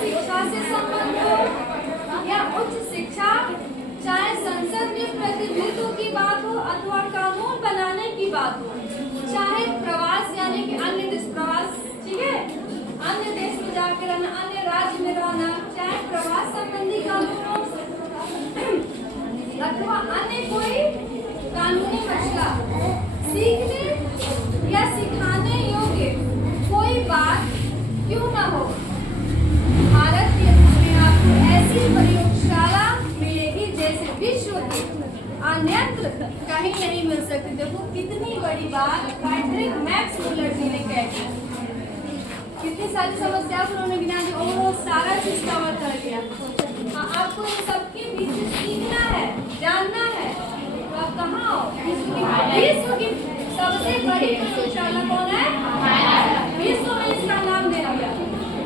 शिक्षा से संबंध हो या उच्च शिक्षा, चाहे संसद में प्रतिनिधित्व की बात हो अथवा कानून बनाने की बात हो, चाहे प्रवास यानी कि अन्य देश प्रवास, ठीक है, अन्य देश में जाकर रहना, अन्य राज्य में रहना, चाहे प्रवास संबंधी कानून हो अथवा अन्य कोई कानूनी मसला, सीखने या सिखाने योग्य कोई बात क्यों न हो, भारत में आपको ऐसी प्रयोगशाला मिलेगी जैसे विश्व के अन्यत्र कहीं नहीं मिल सकती। देखो कितनी बड़ी बात फ्रेडरिक मैक्स मुलर जी ने कही, कितनी सारी समस्या उन्होंने गिना दी और वो सारा चीज कवर कर दिया। हाँ, आपको इन सबके बीच सीखना है, जानना है, तो आप कहाँ हो? विश्व की सबसे बड़ी प्रयोगशाला कौन है? विश्व में इसका नाम दे दिया।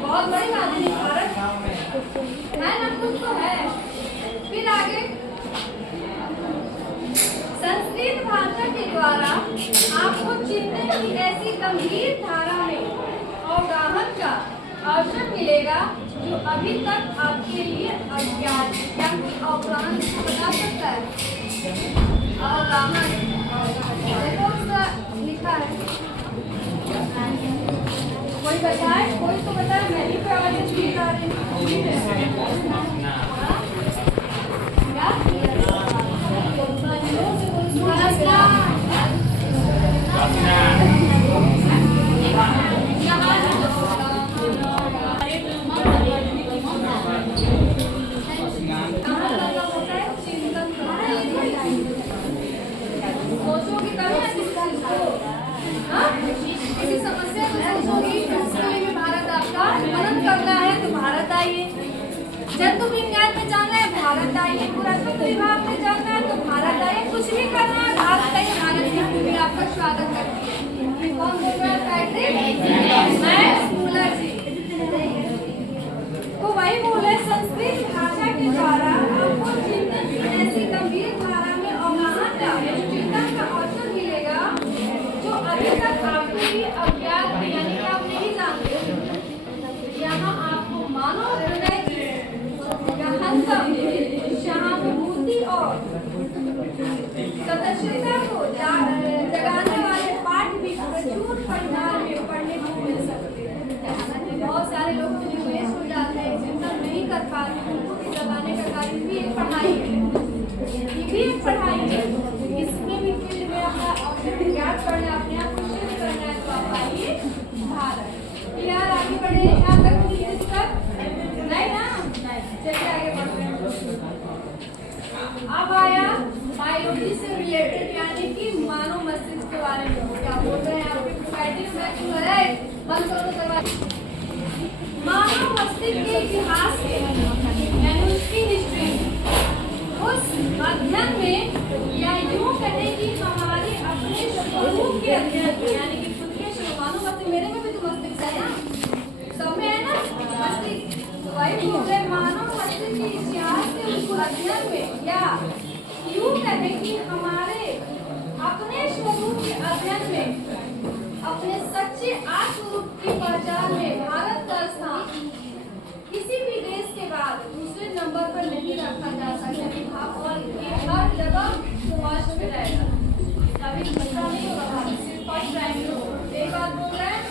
बहुत बड़ी बात है, भारत है ना, खुद तो है। फिर आगे संस्कृत भाषा के द्वारा आपको चिंतन की ऐसी गंभीर धारा में अवगाहन का अवसर मिलेगा जो अभी तक आपके लिए अज्ञात या अवगाहन बता सकता है। अवगाहन देखो उसका लिखा है, कोई बताए, कोई तो बताए, मैं ही पे आवाज़ बता रही हूँ। किसी समस्या को सोचोगी, उसके लिए भी भारत आपका मदद करना है तो भारत आइए। जंतु विज्ञान में जाना है भारत आइए, पुरातत्व विभाग में जाना है तो भारत आइए, कुछ भी करना है भारत आइए, भारत की भूमि आपका स्वागत करती है। कौन बोल रहा है? फ्रेडरिक मैक्स मुलर जी। तो वही बोले संस्कृत भाषा के द्वारा आपको चिंतन की ऐसी गंभीर धारा में अवगाहन का चिंतन का अवसर मिलेगा जो अभी तक आपके लिए अज्ञात है, यानी कि आप नहीं जानते। यहाँ आपको मानव हृदय की गहनतम सहानुभूति और सदस्यता को जगाने वाले पाठ भी प्रचुर परिमाण में पढ़ने को मिल सकते हैं। बहुत सारे लोग तो निवेश हो जाते हैं, चिंतन नहीं कर पाते, उनको भी जगाने का कार्य भी एक पढ़ाई है, ये भी एक पढ़ाई है। इसमें भी फील्ड में अपना अवसर ज्ञात करना, अपने आप को सिद्ध करना है तो आप आइए भारत। यार आगे बढ़े, यहाँ तक मुझे दिक्कत नहीं ना, चलिए आगे बढ़ते हैं। अब आया बायोलॉजी से रिलेटेड, यानी कि मानव मस्तिष्क के बारे में क्या बोल रहे हैं आपके फ्रेडरिक मैक्स मुलर है, बंद करो दरवाजा। मानव मस्तिष्क के इतिहास के यानी उसकी हिस्ट्री, उस अध्ययन में या यूं कहें कि हमारे अपने स्वरूप के अध्ययन, यानी कि खुद के मानव मस्तिष्क, मेरे में भी तो मस्तिष्क है ना, सब में है ना मस्तिष्क, तो वही बोल रहे मानव मस्तिष्क के इतिहास के उसको अध्ययन में या यूं कहें कि हमारे अपने स्वरूप के अध्ययन में, अपने सच्चे आत्मरूप की पहचान में भारत का स्थान किसी भी देश के बाद दूसरे नंबर पर नहीं रखा जा सकता, और ये हर जगह फर्स्ट में रहेगा, कभी दूसरा नहीं होगा, भारत सिर्फ फर्स्ट रहेंगे। एक बात बोल रहे हैं,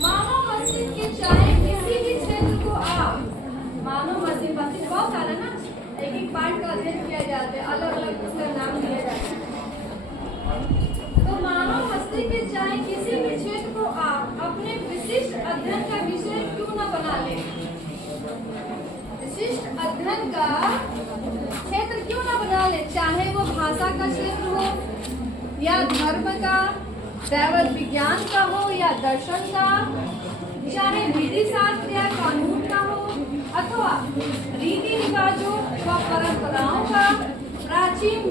मानव मस्तिष्क के चाहे किसी भी क्षेत्र को आप, मानव मस्तिष्क बहुत सारा ना, एक एक पार्ट का अध्ययन किया जाता है, अलग अलग उसका नाम दिया जाता है। तो मानव मस्तिष्क के चाहे किसी भी क्षेत्र को आप अपने विशिष्ट अध्ययन का विषय क्यों न बना लें, विशिष्ट अध्ययन का क्षेत्र क्यों न बना ले, चाहे वो भाषा का क्षेत्र हो या धर्म का, दैवत विज्ञान का हो या दर्शन का, चाहे विधि शास्त्र या कानून का हो अथवा रीति रिवाजों व परंपराओं का, प्राचीन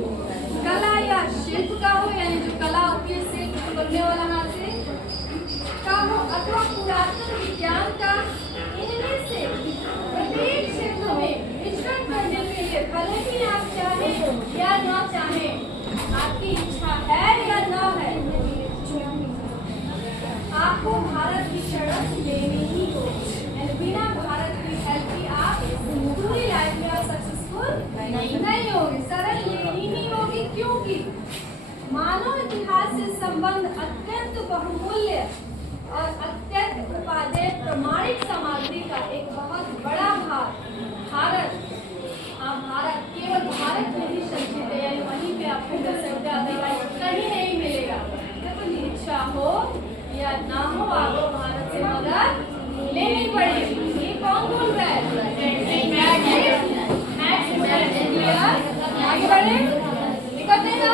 कला या शिल्प का हो, यानी जो कला होती है शिल्प बनने वाला हाथ से का हो, अथवा पुरातन विज्ञान का, इनमें से प्रत्येक क्षेत्र में विचरण करने के लिए भले ही आप चाहें या न चाहें, आपकी इच्छा है या न है, आपको भारत की शरण लेनी ही हो, बिना भारत मानव इतिहास से संबंध अत्यंत बहुमूल्य और अत्यंत उपादेय प्रमाणिक सामग्री का एक बहुत बड़ा भाग भारत केवल भारत में ही संचित है, यानी वहीं पे आपको मिल सकता है, अदरवाइज कहीं नहीं मिलेगा। तो इच्छा हो या ना हो, आपको भारत से मदद लेनी पड़ेगी। ये कौन बोल रहा है? आगे बढ़े, निकलते ना।